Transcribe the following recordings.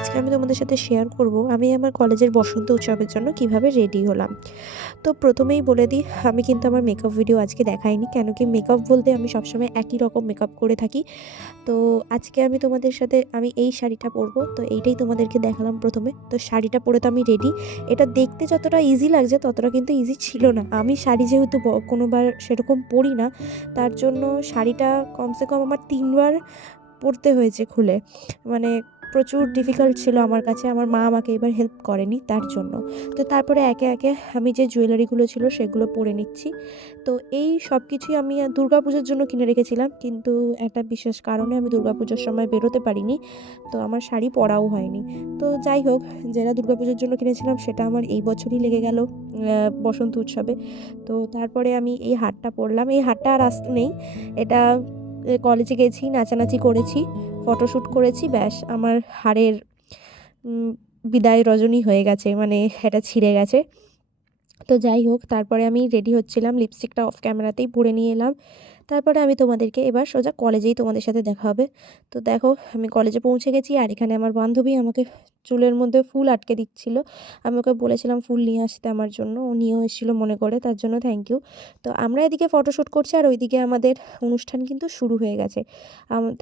আজকে আমি তোমাদের সাথে শেয়ার করব আমি আমার কলেজের বসন্ত উৎসবের জন্য কিভাবে রেডি হলাম। তো প্রথমেই বলে দিই, আমি কিন্তু আমার মেকআপ ভিডিও আজকে দেখাইনি, কেন কি মেকআপ বলতে আমি সবসময় একই রকম মেকআপ করে থাকি। তো আজকে আমি তোমাদের সাথে আমি এই শাড়িটা পরবো, তো এইটাই তোমাদেরকে দেখালাম প্রথমে। তো শাড়িটা পরে তো আমি রেডি। এটা দেখতে যতটা ইজি লাগছে ততটা কিন্তু ইজি ছিল না। আমি শাড়ি যেহেতু কোনোবার সেরকম পরি না, তার জন্য শাড়িটা কমসে কম আমার 3বার পড়তে হয়েছে খুলে। মানে প্রচুর ডিফিকাল্ট ছিল আমার কাছে, আমার মা আমাকে এবার হেল্প করেনি তার জন্য। তো তারপরে একে একে আমি যে জুয়েলারিগুলো ছিল সেগুলো পরে নিচ্ছি। তো এই সব কিছুই আমি দুর্গাপুজোর জন্য কিনে রেখেছিলাম, কিন্তু একটা বিশেষ কারণে আমি দুর্গাপুজোর সময় বেরোতে পারিনি, তো আমার শাড়ি পরাও হয়নি। তো যাই হোক, যেটা দুর্গাপুজোর জন্য কিনেছিলাম সেটা আমার এই বছরই লেগে গেল বসন্ত উৎসবে। তো তারপরে আমি এই হারটা পরলাম। এই হারটা আর আসতে নেই, এটা কলেজে গেছি, নাচানাচি করেছি, ফটোশ্যুট করেছি, ব্যাস আমার হারের বিদায় রজনী হয়ে গেছে, মানে এটা ছিঁড়ে গেছে। তো যাই হোক, তারপরে আমি রেডি হচ্ছিলাম, লিপস্টিকটা অফ ক্যামেরাতেই পরে নিয়ে এলাম। তারপরে আমি তোমাদেরকে এবার সোজা কলেজেই তোমাদের সাথে দেখা হবে। তো দেখো, আমি কলেজে পৌঁছে গেছি, আর এখানে আমার বান্ধবী আমাকে চুলের মধ্যে ফুল আটকে দিচ্ছিল। আমি ওকে বলেছিলাম ফুল নিয়ে আসতে আমার জন্য, ও নিয়েও এসেছিলো মনে করে, তার জন্য থ্যাংক ইউ। তো আমরা এদিকে ফটোশ্যুট করছি, আর ওইদিকে আমাদের অনুষ্ঠান কিন্তু শুরু হয়ে গেছে।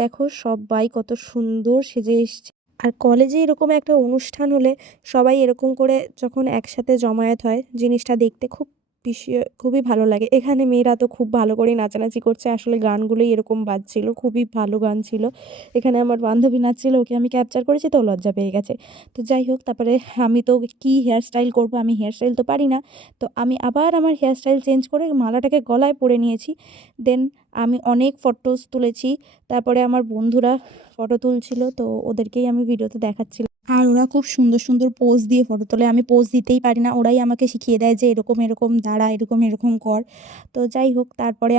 দেখো সবাই কত সুন্দর সেজে এসছে। আর কলেজে এরকম একটা অনুষ্ঠান হলে সবাই এরকম করে যখন একসাথে জমায়েত হয়, জিনিসটা দেখতে খুবই ভালো লাগে। এখানে মেয়েরা তো খুব ভালো করেই নাচানাচি করছে, আসলে গানগুলোই এরকম বাজছিল, খুবই ভালো গান ছিল। এখানে আমার বান্ধবী নাচছিল, ওকে আমি ক্যাপচার করেছি, তো লজ্জা পেয়ে গেছে। তো যাই হোক, তারপরে আমি তো কি হেয়ার স্টাইল করবো, আমি হেয়ার স্টাইল তো পারি না। তো আমি আবার আমার হেয়ার স্টাইল চেঞ্জ করে মালাটাকে গলায় পরে নিয়েছি। দেন আমি অনেক ফটোস তুলেছি। তারপরে আমার বন্ধুরা ফটো তুলছিল, তো ওদেরকেই আমি ভিডিওতে দেখাচ্ছিলাম। আর ওরা খুব সুন্দর সুন্দর পোজ দিয়ে ফটো তোলে, আমি পোজ দিতেই পারি না, ওরাই আমাকে শিখিয়ে দেয় যে এরকম এরকম দাঁড়া, এরকম এরকম কর। তো যাই হোক, তারপরে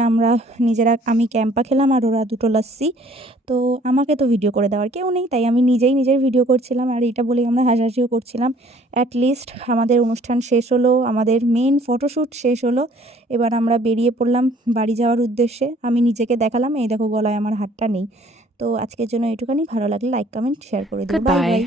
আমি ক্যাম্পা খেলাম, আর ওরা দুটো লস্যি। তো আমাকে তো ভিডিও করে দেওয়ার কেউ নেই, তাই আমি নিজেই নিজের ভিডিও করছিলাম, আর এটা বলেই আমরা হাসাহাসিও করছিলাম। লিস্ট আমাদের অনুষ্ঠান শেষ হলো, আমাদের মেন ফটোশ্যুট শেষ হলো। এবার আমরা বেরিয়ে পড়লাম বাড়ি যাওয়ার উদ্দেশ্যে। আমি নিজেকে দেখালাম, এই দেখো গলায় আমার হারটা নেই। তো আজকের জন্য এটুখানি। ভালো লাগলে লাইক, কমেন্ট, শেয়ার করে দিও। Bye Goodbye. বাই।